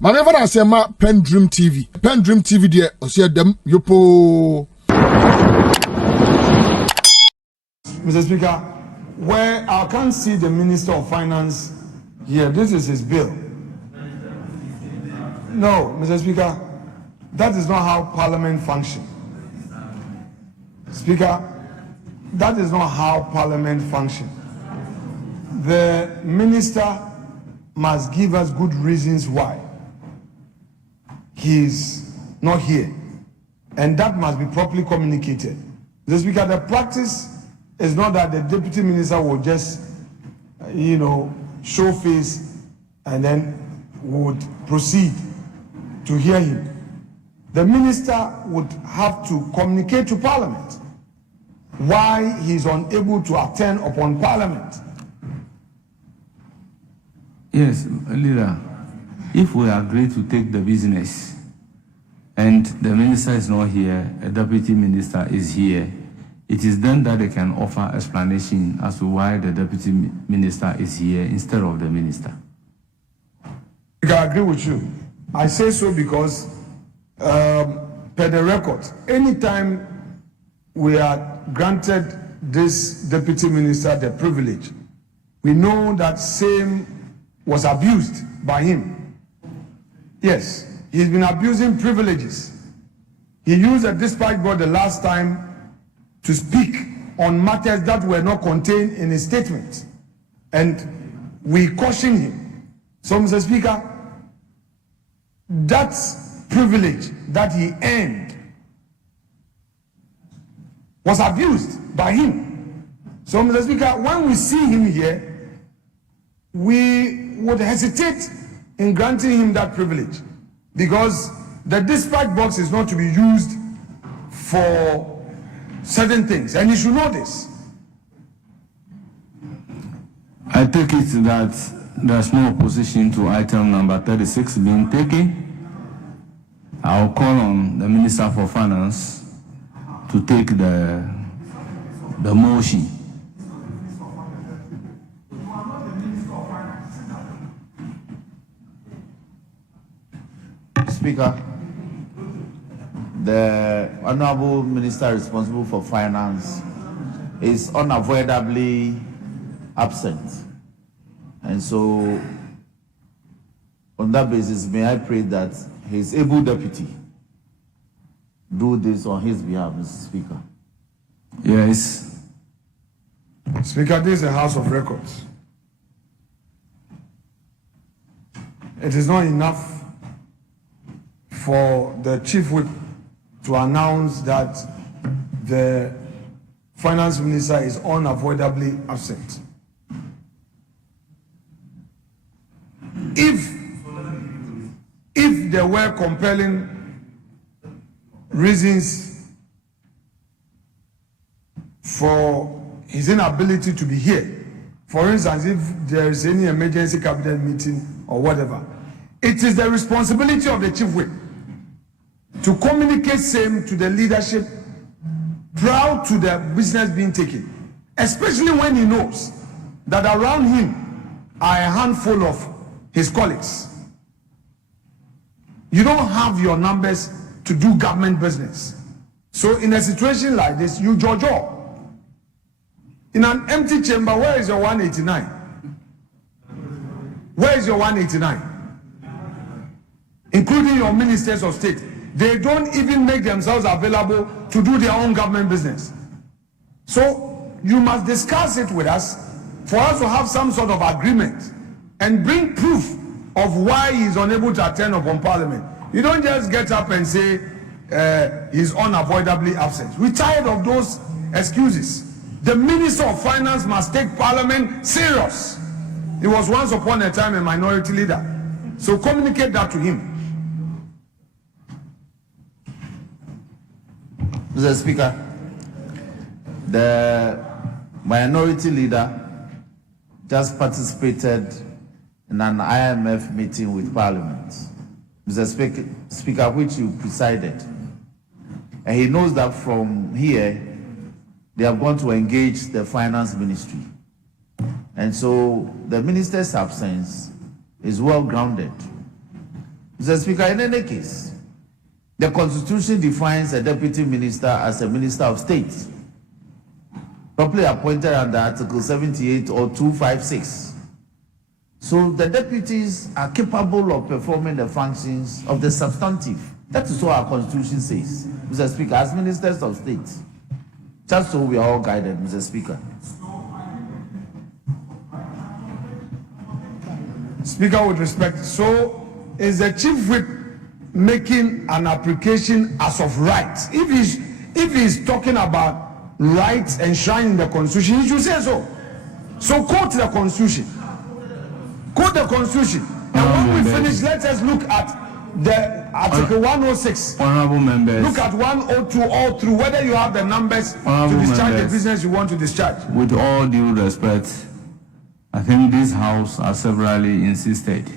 Maneva na sema PENDREAM TV. PENDREAM TV de osia dem yopo. Mr. Speaker, where I can't see the Minister of Finance here, this is his bill. No, Mr. Speaker, that is not how Parliament functions. Speaker, that is not how Parliament functions. The Minister must give us good reasons why he is not here, and that must be properly communicated. Mr. Speaker, the practice is not that the Deputy Minister will just, show face and then would proceed to hear him. The Minister would have to communicate to Parliament why he is unable to attend upon Parliament. Yes, Leader, if we agree to take the business and the Minister is not here, a Deputy Minister is here, it is then that they can offer explanation as to why the Deputy Minister is here instead of the Minister. I agree with you. I say so because per the record, anytime we are granted this Deputy Minister the privilege, we know that same was abused by him. Yes, he's been abusing privileges. He used a dispatch board the last time to speak on matters that were not contained in his statement, and we caution him. So, Mr. Speaker, that privilege that he earned was abused by him. So, Mr. Speaker, when we see him here, we would hesitate in granting him that privilege, because the dispatch box is not to be used for certain things, and you should know this. I take it that there's no opposition to item number 36 being taken. I'll call on the Minister for Finance to take the motion. Speaker, the Honorable Minister responsible for Finance is unavoidably absent. And so, on that basis, may I pray that his able deputy do this on his behalf, Mr. Speaker. Yes. Speaker, this is a House of Records. It is not enough for the Chief Whip to announce that the Finance Minister is unavoidably absent. If there were compelling reasons for his inability to be here, for instance, if there is any emergency cabinet meeting or whatever, it is the responsibility of the Chief Whip to communicate same to the leadership prior to the business being taken, especially when he knows that around him are a handful of his colleagues. You don't have your numbers to do government business. So in a situation like this, you judge all. In an empty chamber, where is your 189? Where is your 189? Including your ministers of state. They don't even make themselves available to do their own government business. So you must discuss it with us for us to have some sort of agreement and bring proof of why he's unable to attend upon Parliament. You don't just get up and say he's unavoidably absent. We're tired of those excuses. The Minister of Finance must take Parliament serious. He was once upon a time a minority leader. So communicate that to him. Mr. Speaker, the minority leader just participated in an IMF meeting with Parliament, Mr. Speaker, which you presided. And he knows that from here, they are going to engage the Finance Ministry. And so the minister's absence is well grounded. Mr. Speaker, in any case, the Constitution defines a deputy minister as a minister of state, properly appointed under Article 78 or 256. So the deputies are capable of performing the functions of the substantive. That is what our Constitution says, Mr. Speaker, as ministers of state. Just so we are all guided, Mr. Speaker. Speaker, with respect, so is the chief whip making an application as of right? If he's talking about rights enshrined in the Constitution, he should say so. So quote the Constitution. Quote the Constitution. And when we finish, let us look at the Article 106. Honorable members. Look at 102 all through, whether you have the numbers to discharge the business you want to discharge. With all due respect, I think this House has severally insisted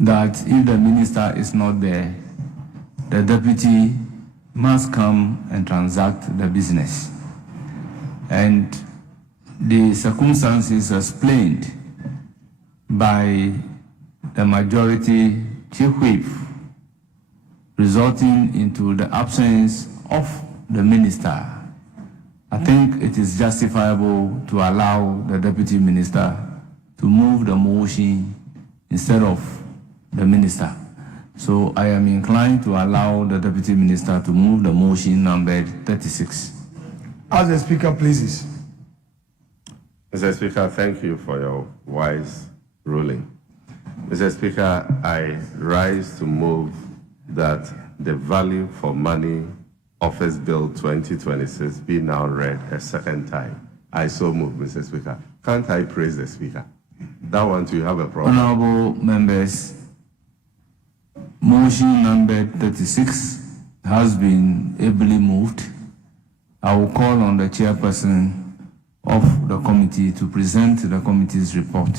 that if the minister is not there, the deputy must come and transact the business. And the circumstances explained by the majority chief whip resulting into the absence of the minister, I think it is justifiable to allow the deputy minister to move the motion instead of the minister. So I am inclined to allow the deputy minister to move the motion numbered 36. As the Speaker pleases. Mr. Speaker, thank you for your wise ruling. Mr. Speaker, I rise to move that the value for money Office Bill 2026 be now read a second time. I so move, Mr. Speaker. Can't I praise the Speaker? That one too, you have a problem. Honorable members, motion number 36 has been ably moved. I will call on the chairperson of the committee to present the committee's report.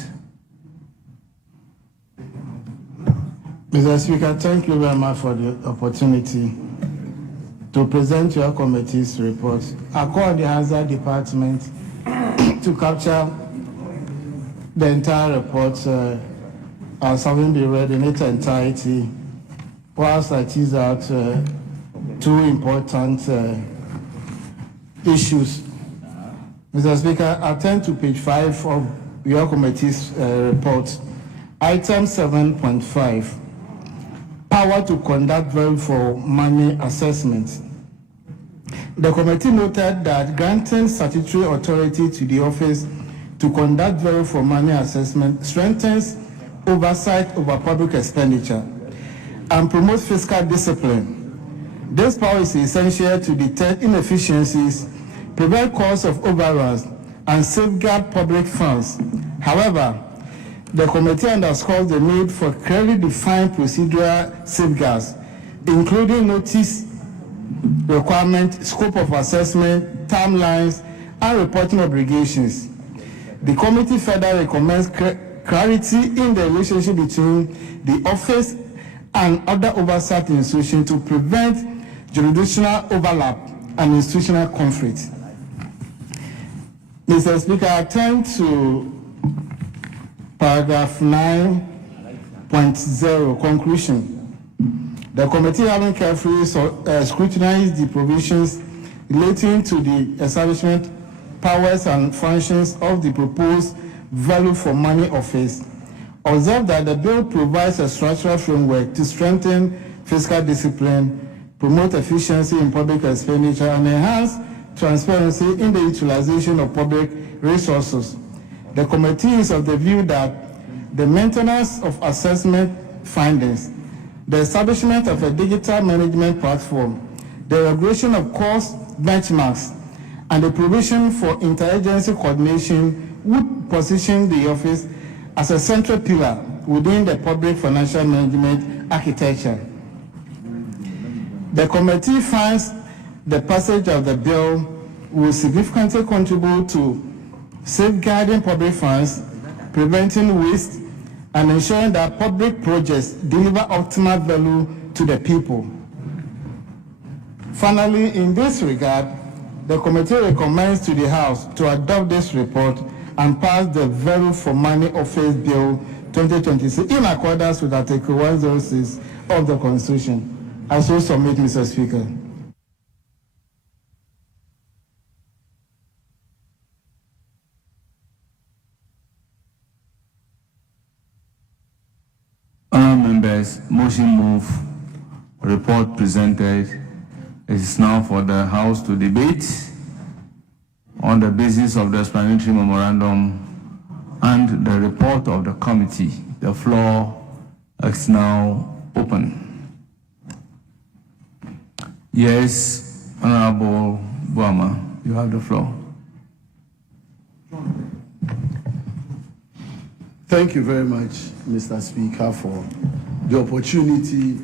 Mr. Speaker, thank you very much for the opportunity to present your committee's report. I call on the Hazard Department to capture the entire report as having been read in its entirety, whilst I tease out two important issues. Mr. Speaker, I turn to page 5 of your committee's report. Item 7.5, power to conduct value for money assessment. The committee noted that granting statutory authority to the office to conduct value for money assessment strengthens oversight over public expenditure and promotes fiscal discipline. This power is essential to detect inefficiencies, prevent costs of overruns, and safeguard public funds. However, the committee underscores the need for clearly defined procedural safeguards, including notice requirement, scope of assessment, timelines, and reporting obligations. The committee further recommends clarity in the relationship between the office and other oversight institutions to prevent jurisdictional overlap and institutional conflict. Mr. Speaker, I turn to paragraph 9.0, conclusion. The committee, having carefully scrutinized the provisions relating to the establishment, powers, and functions of the proposed value for money office, observed that the bill provides a structural framework to strengthen fiscal discipline, promote efficiency in public expenditure, and enhance transparency in the utilization of public resources. The committee is of the view that the maintenance of assessment findings, the establishment of a digital management platform, the regulation of cost benchmarks, and the provision for interagency coordination would position the office as a central pillar within the public financial management architecture. The committee finds the passage of the bill will significantly contribute to safeguarding public funds, preventing waste, and ensuring that public projects deliver optimal value to the people. Finally, in this regard, the committee recommends to the House to adopt this report and pass the Value for Money Office Bill 2026 in accordance with Article 106 of the Constitution. I so submit, Mr. Speaker. Honourable members, motion move, report presented. It is now for the House to debate on the basis of the explanatory memorandum and the report of the committee. The floor is now open. Yes, Honourable Buama, you have the floor. Thank you very much, Mr. Speaker, for the opportunity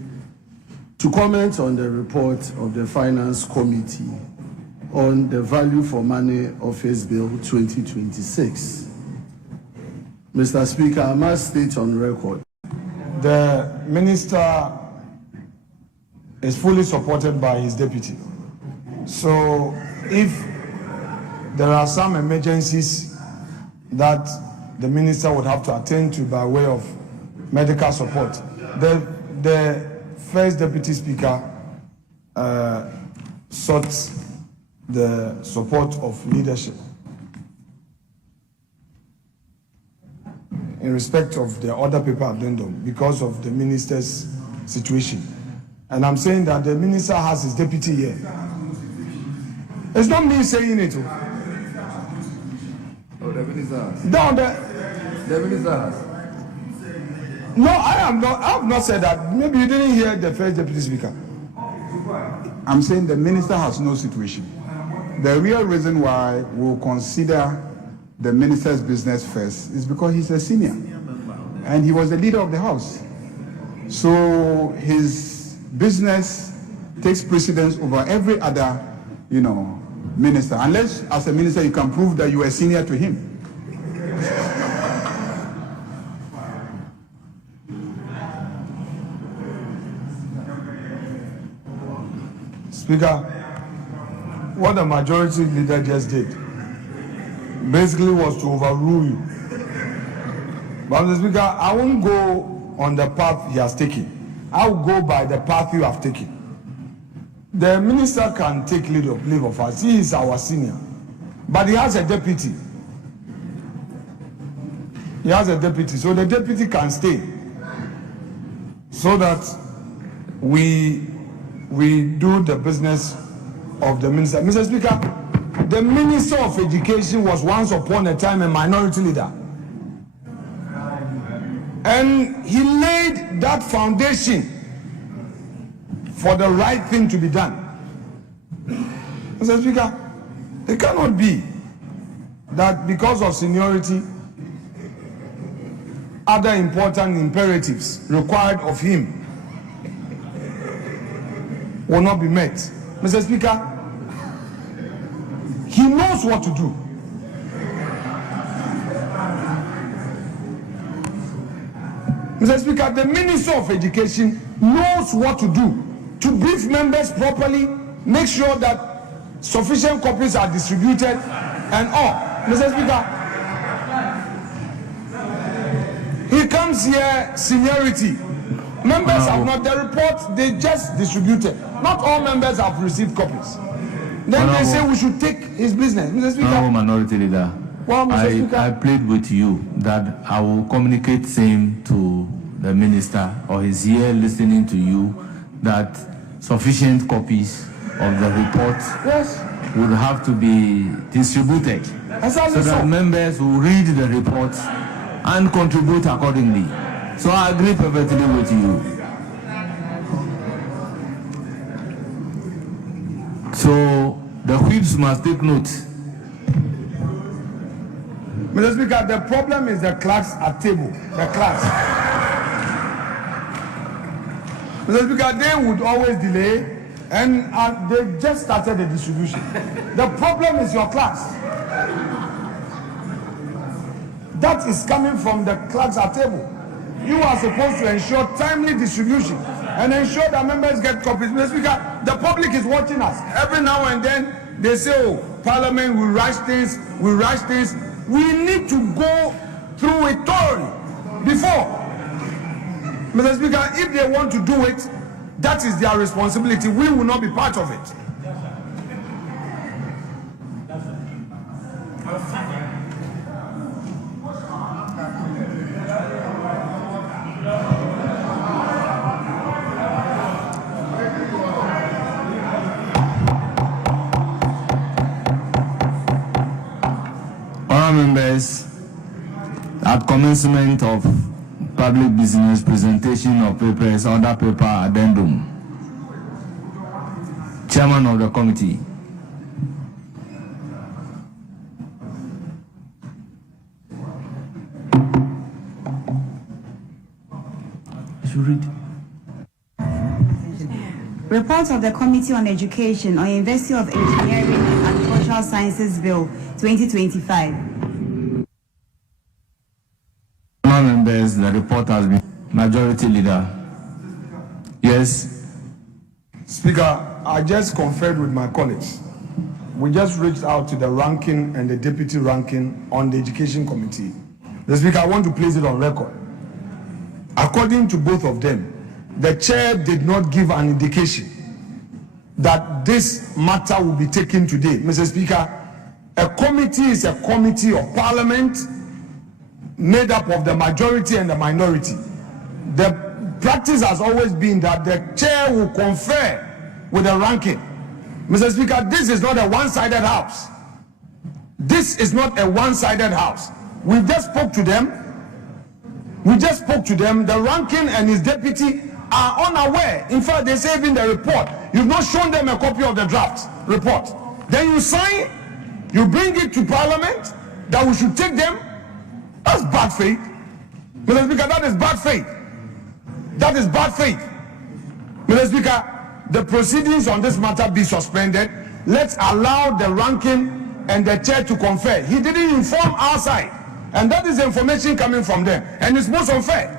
to comment on the report of the Finance Committee on the Value for Money Office Bill 2026. Mr. Speaker, I must state on record. The minister is fully supported by his deputy. So if there are some emergencies that the minister would have to attend to by way of medical support, the first deputy speaker sought the support of leadership in respect of the other paper addendum because of the minister's situation. And I'm saying that the minister has his deputy here. It's not me saying it. Oh, the minister has. No, The minister has. no, I have not said that. Maybe you didn't hear the first deputy speaker. I'm saying the minister has no situation. The real reason why we'll consider the minister's business first is because he's a senior and he was the leader of the house. So his business takes precedence over every other, minister, unless as a minister you can prove that you are senior to him. Speaker, what the majority leader just did basically was to overrule you. But Mr. Speaker, I won't go on the path he has taken. I will go by the path you have taken. The minister can take leave of us. He is our senior. But he has a deputy. He has a deputy. So the deputy can stay. So that we do the business of the minister. Mr. Speaker, the Minister of Education was once upon a time a minority leader. And he laid that foundation for the right thing to be done. Mr. Speaker, it cannot be that because of seniority, other important imperatives required of him will not be met. Mr. Speaker, he knows what to do. Mr. Speaker, the Minister of Education knows what to do to brief members properly, make sure that sufficient copies are distributed and all. Mr. Speaker, he comes here seniority. Members have not the report, they just distributed. Not all members have received copies. Then they say we should take his business. Mr. Speaker, Minority Leader, well, Mr. Speaker, I played with you that I will communicate same to the minister, or he's here listening to you, that sufficient copies of the report would have to be distributed so that members will read the report and contribute accordingly. So I agree perfectly with you. So the whips must take note. Mr. Speaker, the problem is the clerks at table. The clerks. Mr. Speaker, they would always delay and they just started the distribution. The problem is your clerks. That is coming from the clerks at table. You are supposed to ensure timely distribution and ensure that members get copies. Mr. Speaker, the public is watching us. Every now and then they say, oh, Parliament will rush things, we rush things. We need to go through it thoroughly. before. Mr. Speaker, if they want to do it, that is their responsibility. We will not be part of it. Honourable members, at commencement of public business presentation of papers, order paper addendum. Chairman of the committee. Report of the Committee on Education on University of Engineering and Agricultural Sciences Bill 2025. Members, the report has been majority leader. Yes. Speaker, I just conferred with my colleagues. We just reached out to the ranking and the deputy ranking on the education committee. The Speaker, I want to place it on record. According to both of them, the chair did not give an indication that this matter will be taken today. Mr. Speaker, a committee is a committee of parliament made up of the majority and the minority. The practice has always been that the chair will confer with the ranking. Mr. Speaker, this is not a one-sided house. This is not a one-sided house. We just spoke to them. The ranking and his deputy are unaware. In fact, they say in the report, you've not shown them a copy of the draft report. Then you sign, you bring it to parliament, that we should take them. That's bad faith. Mr. Speaker, that is bad faith. That is bad faith. Mr. Speaker, the proceedings on this matter be suspended. Let's allow the ranking and the chair to confer. He didn't inform our side. And that is information coming from them. And it's most unfair.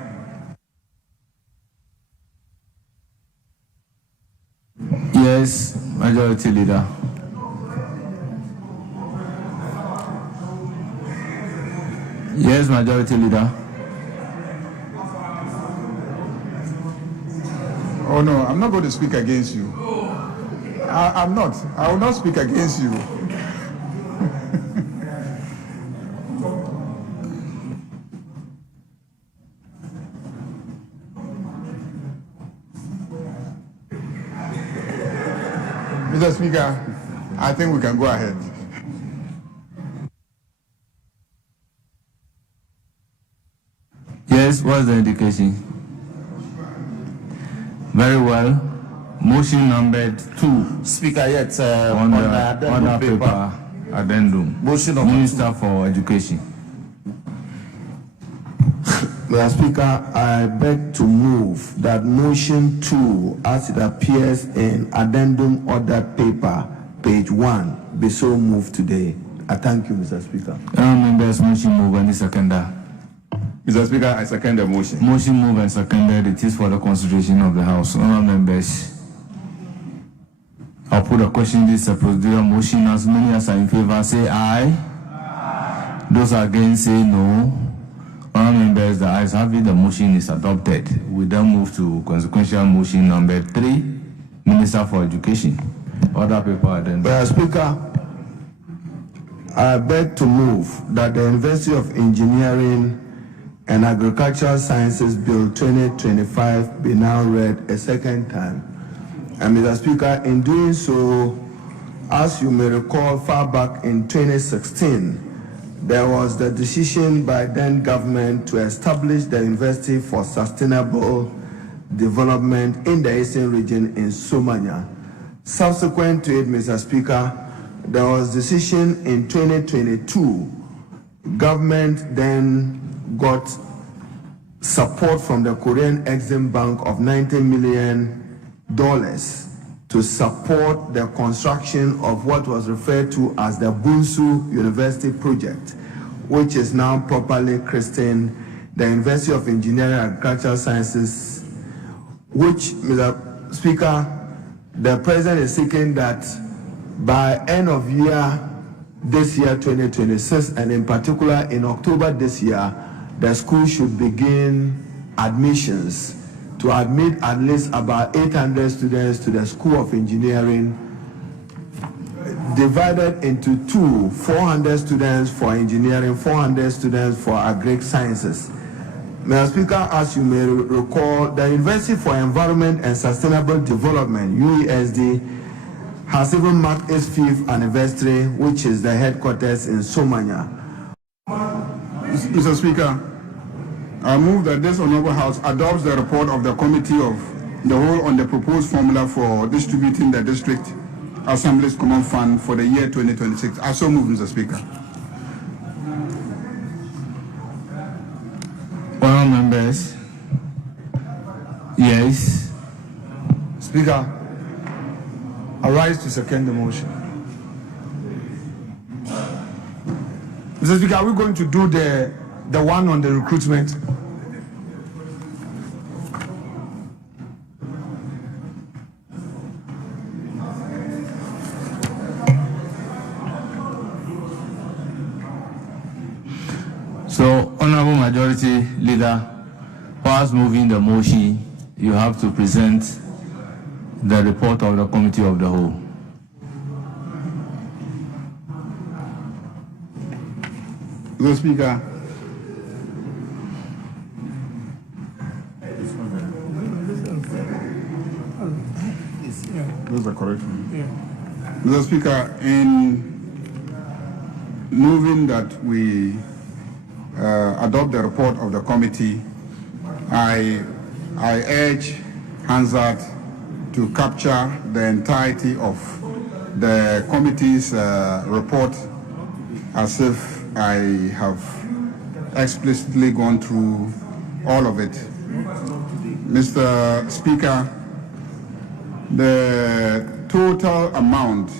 Yes, majority leader. Yes, majority leader. Oh no, I'm not going to speak against you. I'm not. I will not speak against you. Mr. Speaker, I think we can go ahead. Yes, what's the indication? Very well. Motion numbered 2. Speaker, yet On the paper addendum. Motion number Minister for Education. Mr. Speaker, I beg to move that motion 2, as it appears in addendum order paper, page 1, be so moved today. I thank you, Mr. Speaker. Members, motion move and seconder. Mr. Speaker, I second the motion. Motion move and seconded. It is for the consideration of the House. Honourable members, I'll put a question. This is a procedural motion. As many as are in favor say aye. Those against say no. Honourable members, the ayes have it. The motion is adopted. We then move to consequential motion number 3, Minister for Education. Order paper addendum. Mr. Speaker, I beg to move that the University of Engineering and Agricultural Sciences Bill 2025 be now read a second time. And Mr. Speaker, in doing so, as you may recall, far back in 2016, there was the decision by then government to establish the University for Sustainable Development in the Eastern Region in Somanya. Subsequent to it, Mr. Speaker, there was decision in 2022. Government then got support from the Korean Exim Bank of $90 million to support the construction of what was referred to as the Bunsu University project, which is now properly christened the University of Engineering and Agricultural Sciences, which, Mr. Speaker, the President is seeking that by end of year this year 2026, and in particular in October this year, the school should begin admissions to admit at least about 800 students to the School of Engineering, divided into two, 400 students for engineering, 400 students for agric sciences. Mr. Speaker, as you may recall, the University for Environment and Sustainable Development, UESD, has even marked its 5th anniversary, which is the headquarters in Somanya. Mr. Speaker, I move that this Honorable House adopts the report of the Committee of the Whole on the proposed formula for distributing the District Assembly's Common Fund for the year 2026. I so move, Mr. Speaker. Honourable members, yes. Speaker, I rise to second the motion. Mr. Speaker, are we going to do the one on the recruitment? So, Honourable Majority Leader, whilst moving the motion, you have to present the report of the Committee of the Whole. Mr. Speaker, those are correct. Mr. Speaker, in moving that we adopt the report of the committee, I urge Hansard to capture the entirety of the committee's report as if I have explicitly gone through all of it. Mr. Speaker, the total amount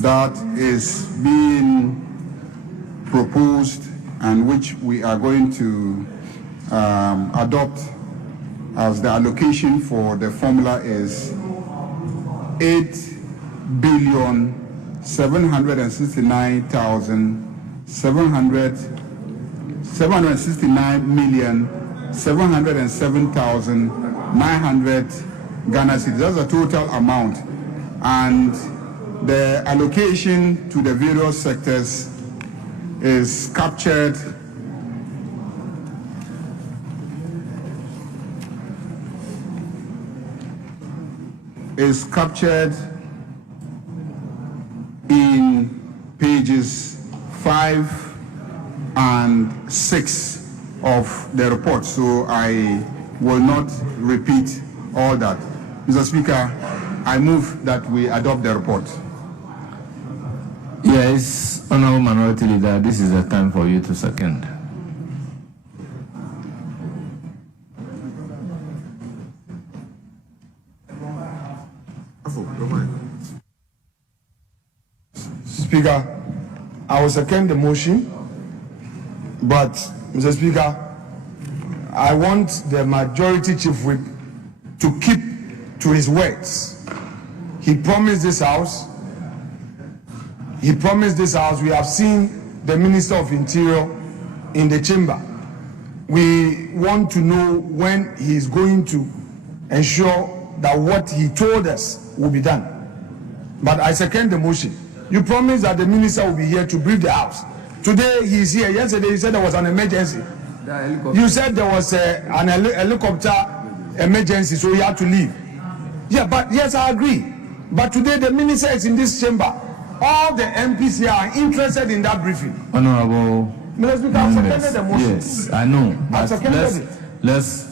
that is being proposed and which we are going to adopt as the allocation for the formula is 8,769,707,900 Ghana cedis. That's the total amount, and the allocation to the various sectors is captured in pages 5 and 6 of the report, so I will not repeat all that. Mr. Speaker, I move that we adopt the report. Yes, Honourable Minority Leader, this is the time for you to second. Speaker, I will second the motion, but Mr. Speaker, I want the Majority Chief Whip to keep to his words. He promised this House. We have seen the Minister of Interior in the chamber. We want to know when he is going to ensure that what he told us will be done. But I second the motion. You promised that the minister will be here to brief the House. Today he is here. Yesterday you said there was an emergency. You said there was an helicopter emergency, so he had to leave. Yeah, but yes, I agree. But today the minister is in this chamber. All the MPs here are interested in that briefing. Honourable members, the motion. Yes, I know. But let's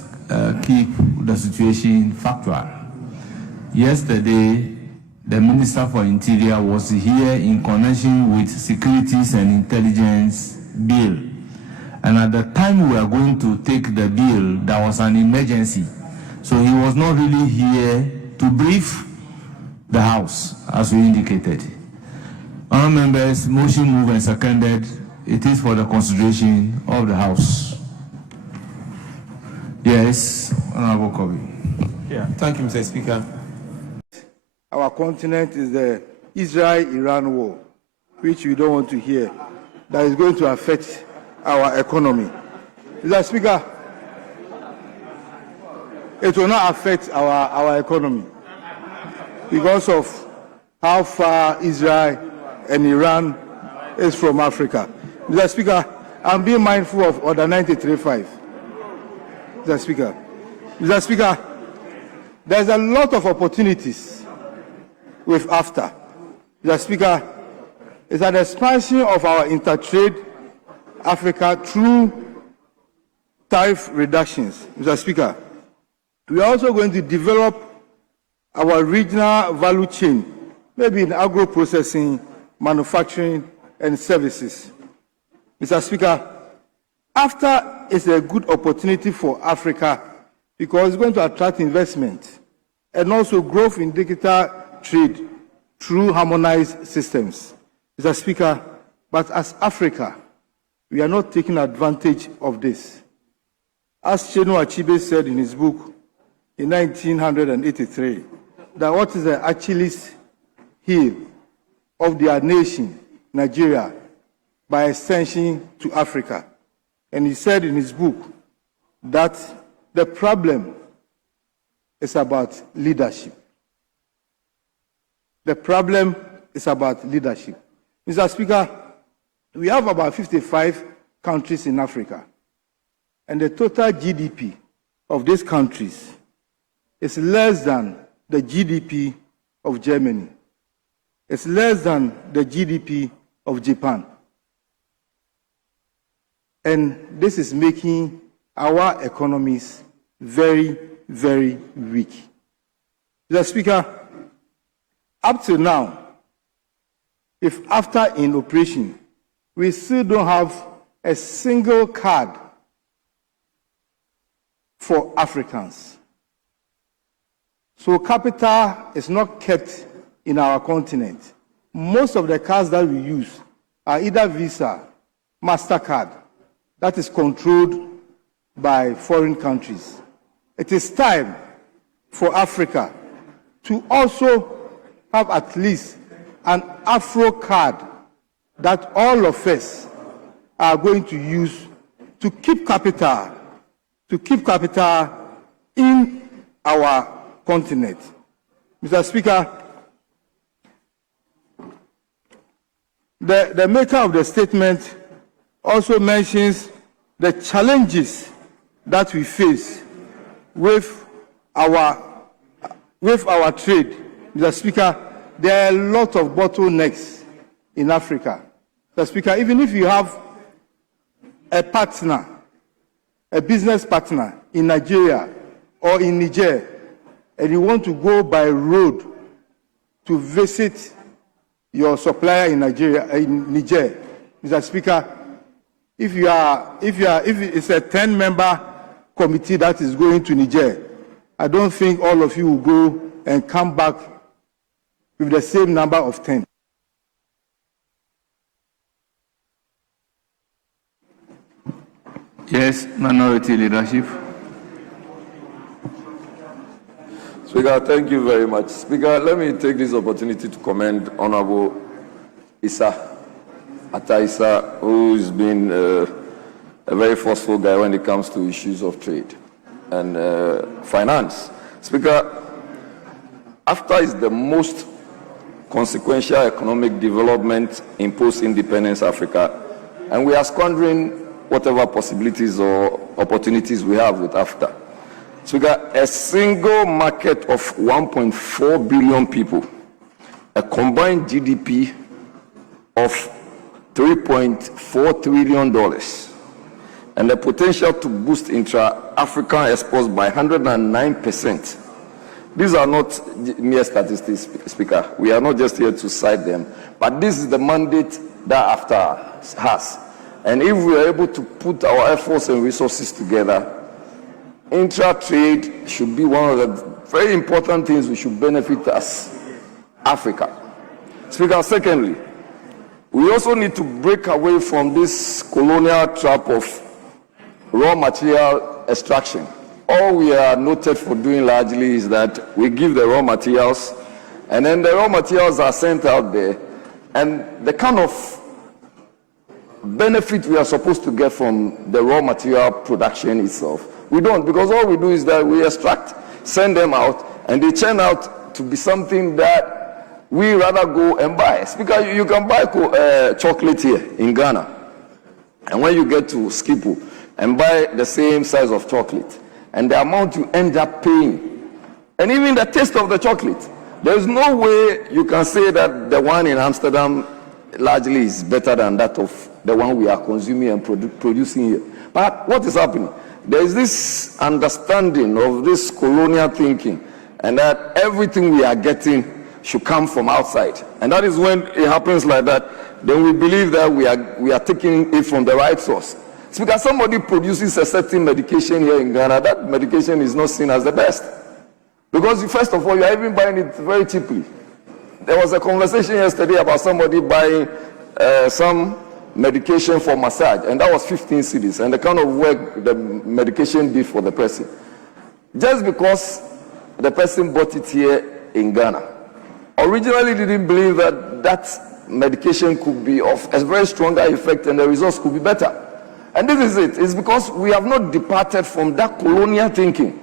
keep the situation factual. Yesterday, the Minister for Interior was here in connection with Securities and Intelligence Bill. And at the time we were going to take the bill, there was an emergency. So he was not really here to brief the House, as we indicated. Honourable members, motion moved and seconded. It is for the consideration of the House. Yes, Honourable Kobe. Yeah, thank you, Mr. Speaker. Our continent is the Israel-Iran war, which we don't want to hear, that is going to affect our economy. Mr. Speaker, it will not affect our economy because of how far Israel and Iran is from Africa. Mr. Speaker, I'm being mindful of Order 93.5. Mr. Speaker, there's a lot of opportunities with AFTA. Mr. Speaker, it's an expansion of our intertrade Africa through tariff reductions. Mr. Speaker, we are also going to develop our regional value chain, maybe in agro-processing, manufacturing, and services. Mr. Speaker, AFTA is a good opportunity for Africa because it's going to attract investment and also growth in digital trade through harmonized systems. Mr. Speaker, but as Africa, we are not taking advantage of this. As Chinua Achebe said in his book in 1983, that what is the Achilles heel of their nation, Nigeria, by extension to Africa. And he said in his book that the problem is about leadership. The problem is about leadership. Mr. Speaker, we have about 55 countries in Africa, and the total GDP of these countries is less than the GDP of Germany. It's less than the GDP of Japan. And this is making our economies very, very weak. Mr. Speaker, up to now, if after in operation, we still don't have a single card for Africans. So capital is not kept in our continent. Most of the cards that we use are either Visa, MasterCard, that is controlled by foreign countries. It is time for Africa to also have at least an Afro card that all of us are going to use to keep capital in our continent. Mr. Speaker, the maker of the statement also mentions the challenges that we face with our trade. Mr. Speaker, there are a lot of bottlenecks in Africa. Mr. Speaker, even if you have a partner, a business partner in Nigeria or in Niger, and you want to go by road to visit your supplier in Nigeria, in Niger, Mr. Speaker, if it's a 10-member committee that is going to Niger, I don't think all of you will go and come back with the same number of 10. Yes, minority leadership. Speaker, thank you very much. Speaker, let me take this opportunity to commend Honorable Atta Issa, who has been a very forceful guy when it comes to issues of trade and finance. Speaker, AFTA is the most consequential economic development in post-independence Africa, and we are squandering whatever possibilities or opportunities we have with AFTA. Speaker, a single market of 1.4 billion people, a combined GDP of $3.4 trillion, and the potential to boost intra-African exports by 109%. These are not mere statistics, Speaker. We are not just here to cite them, but this is the mandate that AFTA has. And if we are able to put our efforts and resources together, intra-trade should be one of the very important things we should benefit as Africa. Speaker, secondly, we also need to break away from this colonial trap of raw material extraction. All we are noted for doing largely is that we give the raw materials, and then the raw materials are sent out there, and the kind of benefit we are supposed to get from the raw material production itself. We don't, because all we do is that we extract, send them out, and they turn out to be something that we rather go and buy. Speaker, you can buy chocolate here in Ghana, and when you get to Skipo and buy the same size of chocolate, and the amount you end up paying, and even the taste of the chocolate, there's no way you can say that the one in Amsterdam largely is better than that of the one we are consuming and producing here. But what is happening? There is this understanding of this colonial thinking, and that everything we are getting should come from outside. And that is when it happens like that, then we believe that we are taking it from the right source. It's because somebody produces a certain medication here in Ghana, that medication is not seen as the best. Because first of all, you are even buying it very cheaply. There was a conversation yesterday about somebody buying some medication for massage, and that was 15 cedis, and the kind of work the medication did for the person. Just because the person bought it here in Ghana, originally didn't believe that that medication could be of a very stronger effect and the results could be better. And this is it. It's because we have not departed from that colonial thinking.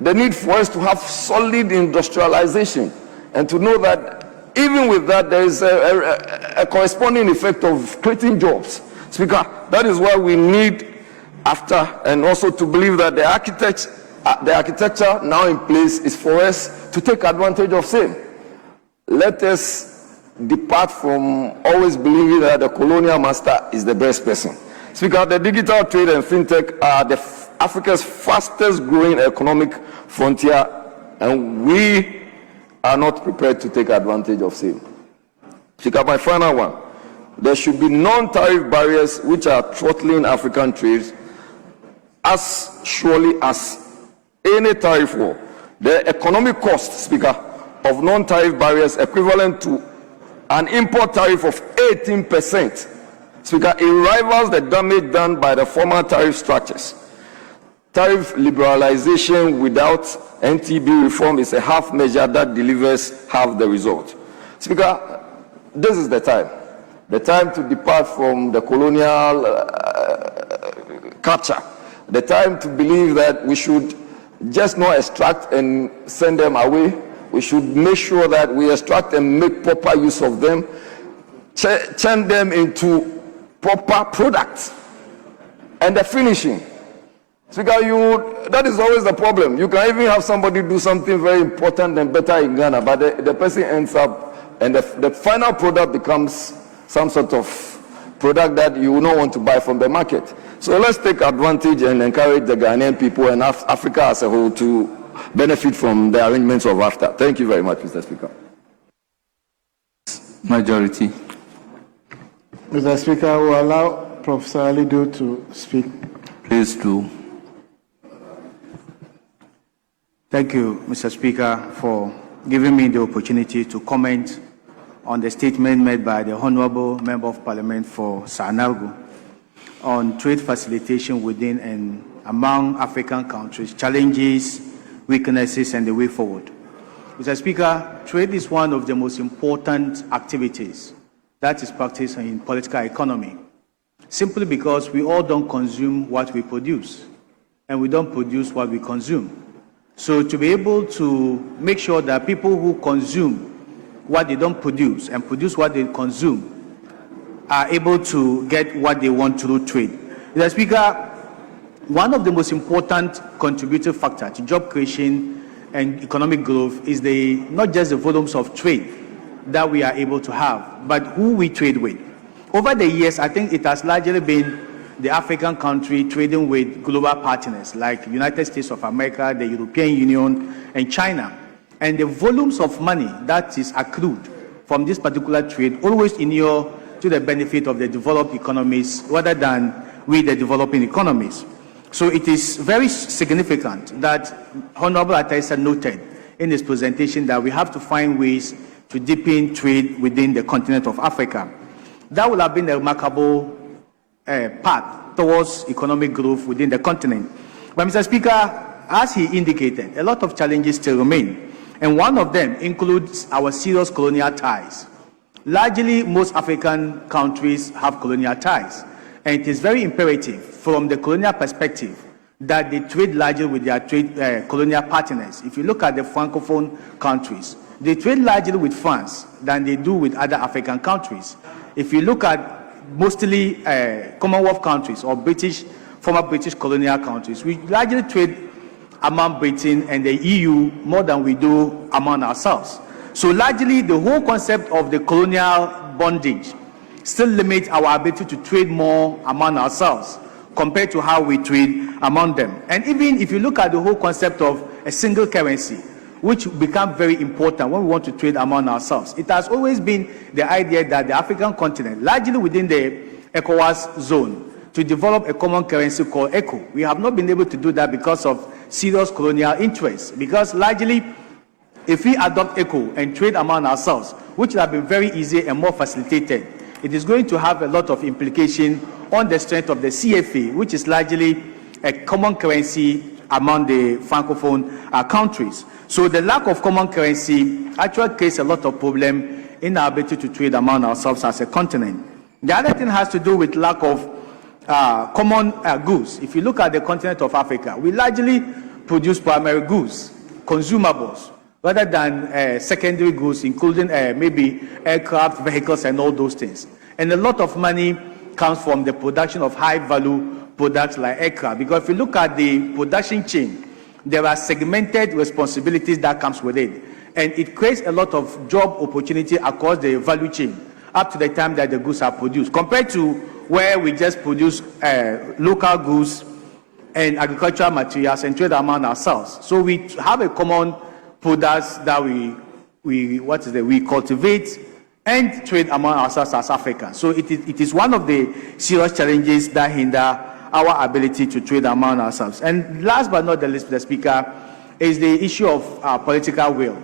The need for us to have solid industrialization and to know that even with that, there is a corresponding effect of creating jobs. Speaker, that is why we need after, and also to believe that the architecture now in place is for us to take advantage of same. Let us depart from always believing that the colonial master is the best person. Speaker, the digital trade and fintech are Africa's fastest growing economic frontier, and we are not prepared to take advantage of same. Speaker, my final one, there should be non-tariff barriers which are throttling African trade as surely as any tariff war. The economic cost, Speaker, of non-tariff barriers equivalent to an import tariff of 18%. Speaker, it rivals the damage done by the former tariff structures. Tariff liberalization without NTB reform is a half measure that delivers half the result. Speaker, this is the time to depart from the colonial culture, the time to believe that we should just not extract and send them away. We should make sure that we extract and make proper use of them, turn them into proper products. And the finishing. Speaker, that is always the problem. You can even have somebody do something very important and better in Ghana, but the person ends up, and the final product becomes some sort of product that you will not want to buy from the market. So let's take advantage and encourage the Ghanaian people and Africa as a whole to benefit from the arrangements of AFTA. Thank you very much, Mr. Speaker. Majority. Mr. Speaker, I will allow Professor Alido to speak. Please do. Thank you, Mr. Speaker, for giving me the opportunity to comment on the statement made by the Honorable Member of Parliament for Sanargu on trade facilitation within and among African countries, challenges, weaknesses, and the way forward. Mr. Speaker, trade is one of the most important activities that is practiced in political economy, simply because we all don't consume what we produce, and we don't produce what we consume. So to be able to make sure that people who consume what they don't produce and produce what they consume are able to get what they want through trade. Mr. Speaker, one of the most important contributing factors to job creation and economic growth is not just the volumes of trade that we are able to have, but who we trade with. Over the years, I think it has largely been the African country trading with global partners like the United States of America, the European Union, and China. And the volumes of money that is accrued from this particular trade always inure to the benefit of the developed economies rather than we, the developing economies. So it is very significant that Honorable Ataisa noted in his presentation that we have to find ways to deepen trade within the continent of Africa. That will have been a remarkable path towards economic growth within the continent. But Mr. Speaker, as he indicated, a lot of challenges still remain. And one of them includes our serious colonial ties. Largely, most African countries have colonial ties. And it is very imperative from the colonial perspective that they trade largely with their colonial partners. If you look at the Francophone countries, they trade largely with France than they do with other African countries. If you look at mostly Commonwealth countries or former British colonial countries, we largely trade among Britain and the EU more than we do among ourselves. So largely the whole concept of the colonial bondage still limits our ability to trade more among ourselves compared to how we trade among them. And even if you look at the whole concept of a single currency, which become very important when we want to trade among ourselves, it has always been the idea that the African continent, largely within the ECOWAS zone, to develop a common currency called ECO. We have not been able to do that because of serious colonial interests, because largely, if we adopt ECO and trade among ourselves, which have been very easy and more facilitated, it is going to have a lot of implication on the strength of the CFA, which is largely a common currency among the Francophone countries. So the lack of common currency actually creates a lot of problem in our ability to trade among ourselves as a continent. The other thing has to do with lack of common goods. If you look at the continent of Africa, we largely produce primary goods, consumables, rather than secondary goods, including maybe aircraft, vehicles, and all those things. And a lot of money comes from the production of high-value products like aircraft. Because if you look at the production chain, there are segmented responsibilities that comes with it. And it creates a lot of job opportunity across the value chain up to the time that the goods are produced, compared to where we just produce local goods and agricultural materials and trade among ourselves. So we have a common products that we cultivate and trade among ourselves as Africans. So it is one of the serious challenges that hinder our ability to trade among ourselves. And last but not the least, the Speaker, is the issue of political will.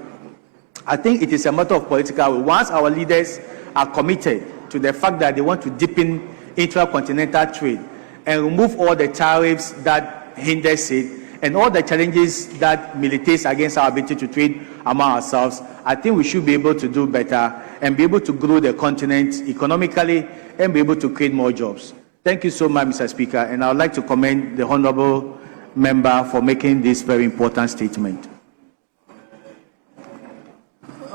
I think it is a matter of political will. Once our leaders are committed to the fact that they want to deepen intracontinental trade and remove all the tariffs that hinders it and all the challenges that militates against our ability to trade among ourselves, I think we should be able to do better and be able to grow the continent economically and be able to create more jobs. Thank you so much, Mr. Speaker, and I would like to commend the Honourable Member for making this very important statement.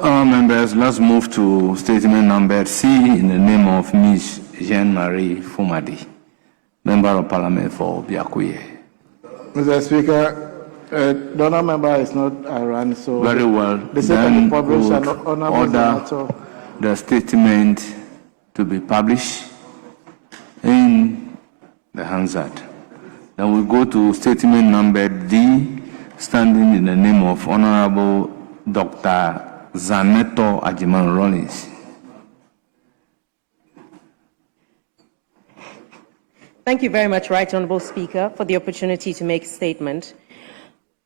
Members, let's move to statement number C in the name of Ms. Jean-Marie Fumadi, Member of Parliament for Biakuye. Mr. Speaker, the honourable member is not around, so very well. Then would order the statement to be published in the Hansard. Then we go to statement number D, standing in the name of Honourable Dr. Zaneto Ajiman Rollins. Thank you very much, Right Honourable Speaker, for the opportunity to make a statement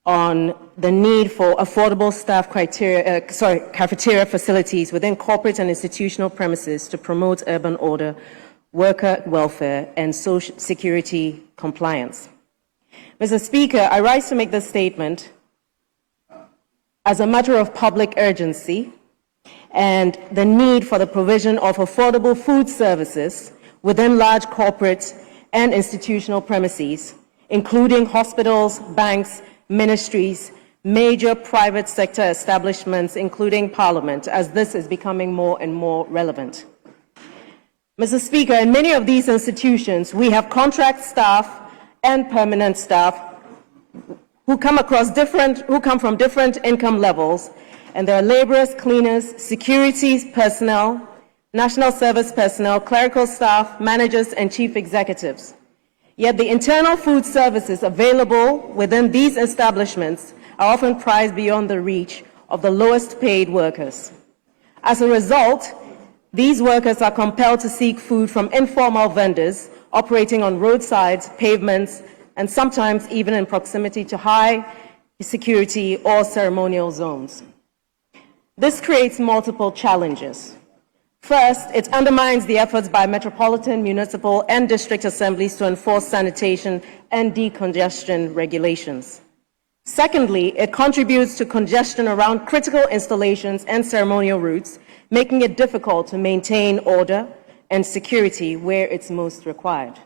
on the need for affordable staff cafeteria facilities within corporate and institutional premises to promote urban order, worker welfare, and social security compliance. Mr. Speaker, I rise to make this statement as a matter of public urgency and the need for the provision of affordable food services within large corporate and institutional premises, including hospitals, banks, ministries, major private sector establishments, including Parliament, as this is becoming more and more relevant. Mr. Speaker, in many of these institutions, we have contract staff and permanent staff who come from different income levels, and there are laborers, cleaners, security personnel, national service personnel, clerical staff, managers, and chief executives. Yet the internal food services available within these establishments are often priced beyond the reach of the lowest paid workers. As a result, these workers are compelled to seek food from informal vendors operating on roadsides, pavements, and sometimes even in proximity to high security or ceremonial zones. This creates multiple challenges. First, it undermines the efforts by metropolitan, municipal, and district assemblies to enforce sanitation and decongestion regulations. Secondly, it contributes to congestion around critical installations and ceremonial routes, making it difficult to maintain order and security where it's most required.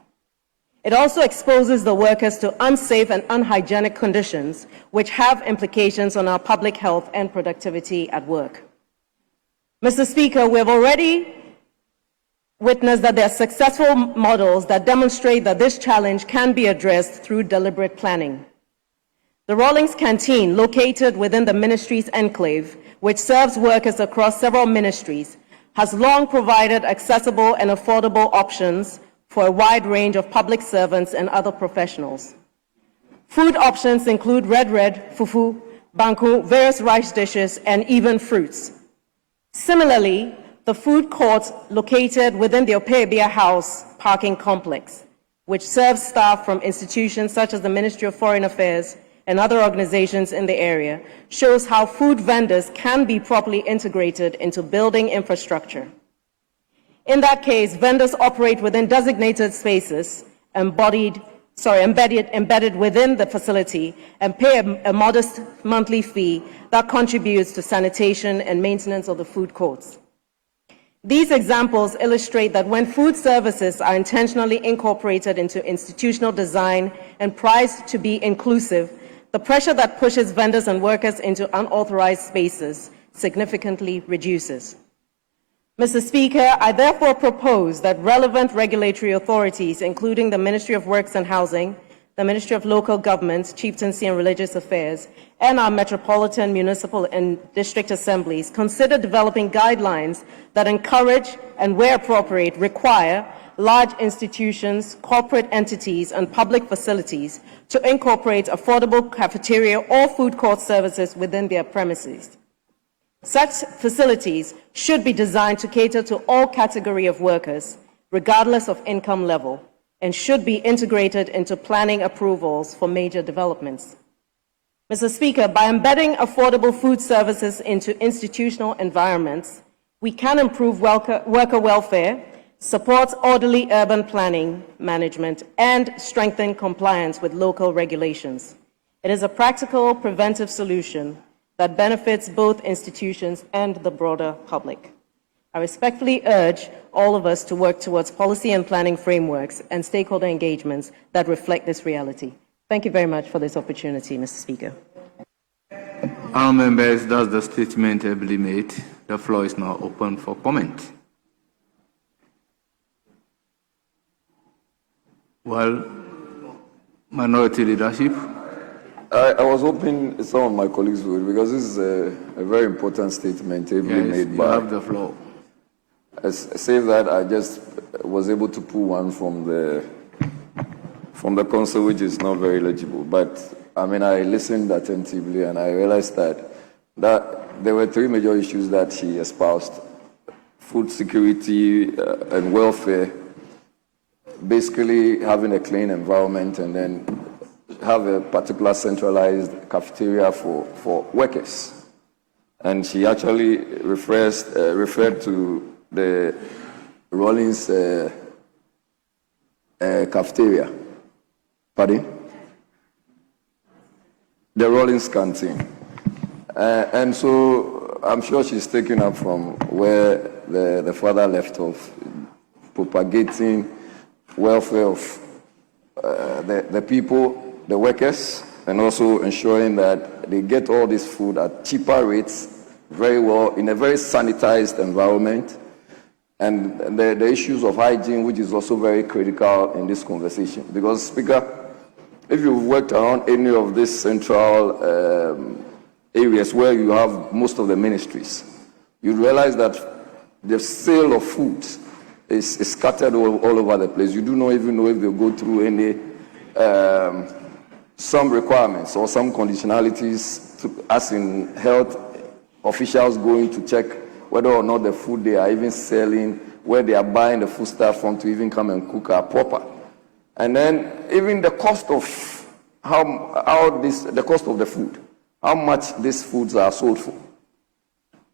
It also exposes the workers to unsafe and unhygienic conditions, which have implications on our public health and productivity at work. Mr. Speaker, we have already witnessed that there are successful models that demonstrate that this challenge can be addressed through deliberate planning. The Rawlings Canteen, located within the ministry's enclave, which serves workers across several ministries, has long provided accessible and affordable options for a wide range of public servants and other professionals. Food options include red, fufu, banku, various rice dishes, and even fruits. Similarly, the food court located within the Opebia House parking complex, which serves staff from institutions such as the Ministry of Foreign Affairs and other organizations in the area, shows how food vendors can be properly integrated into building infrastructure. In that case, vendors operate within designated spaces embedded within the facility and pay a modest monthly fee that contributes to sanitation and maintenance of the food courts. These examples illustrate that when food services are intentionally incorporated into institutional design and priced to be inclusive, the pressure that pushes vendors and workers into unauthorized spaces significantly reduces. Mr. Speaker, I therefore propose that relevant regulatory authorities, including the Ministry of Works and Housing, the Ministry of Local Government, Chieftaincy and Religious Affairs, and our metropolitan, municipal, and district assemblies, consider developing guidelines that encourage and, where appropriate, require large institutions, corporate entities, and public facilities to incorporate affordable cafeteria or food court services within their premises. Such facilities should be designed to cater to all categories of workers, regardless of income level, and should be integrated into planning approvals for major developments. Mr. Speaker, by embedding affordable food services into institutional environments, we can improve worker welfare, support orderly urban planning management, and strengthen compliance with local regulations. It is a practical, preventive solution that benefits both institutions and the broader public. I respectfully urge all of us to work towards policy and planning frameworks and stakeholder engagements that reflect this reality. Thank you very much for this opportunity, Mr. Speaker. Our members, that's the statement ably made. The floor is now open for comment. Well, minority leadership. I was hoping some of my colleagues would, because this is a very important statement ably made by. You have the floor. Save that I just was able to pull one from the council, which is not very legible. But I mean, I listened attentively and I realized that there were three major issues that she espoused: food security and welfare, basically having a clean environment, and then have a particular centralized cafeteria for workers. And she actually referred to the Rawlings cafeteria. Pardon? The Rawlings canteen. And so I'm sure she's taken up from where the father left off, propagating welfare of the people, the workers, and also ensuring that they get all this food at cheaper rates, very well, in a very sanitized environment, and the issues of hygiene, which is also very critical in this conversation. Because, Speaker, if you've worked around any of these central areas where you have most of the ministries, you realize that the sale of food is scattered all over the place. You do not even know if they go through any some requirements or some conditionalities, as in health officials going to check whether or not the food they are even selling, where they are buying the food stuff from to even come and cook are proper. And then even the cost of the cost of the food, how much these foods are sold for.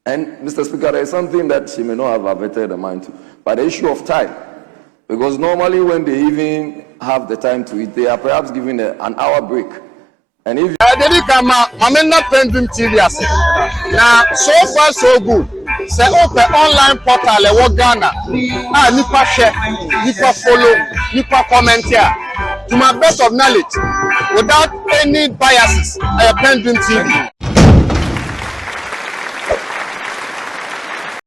And Mr. Speaker, there is something that she may not have averted the mind to, but the issue of time. Because normally when they even have the time to eat, they are perhaps given an hour break. And if I'm not PENDREAM TV. Now, so far so good. Say open online portal Ghana. Nipa share, nipa follow, nipa comment here. to my best of knowledge, without any biases. PENDREAM TV.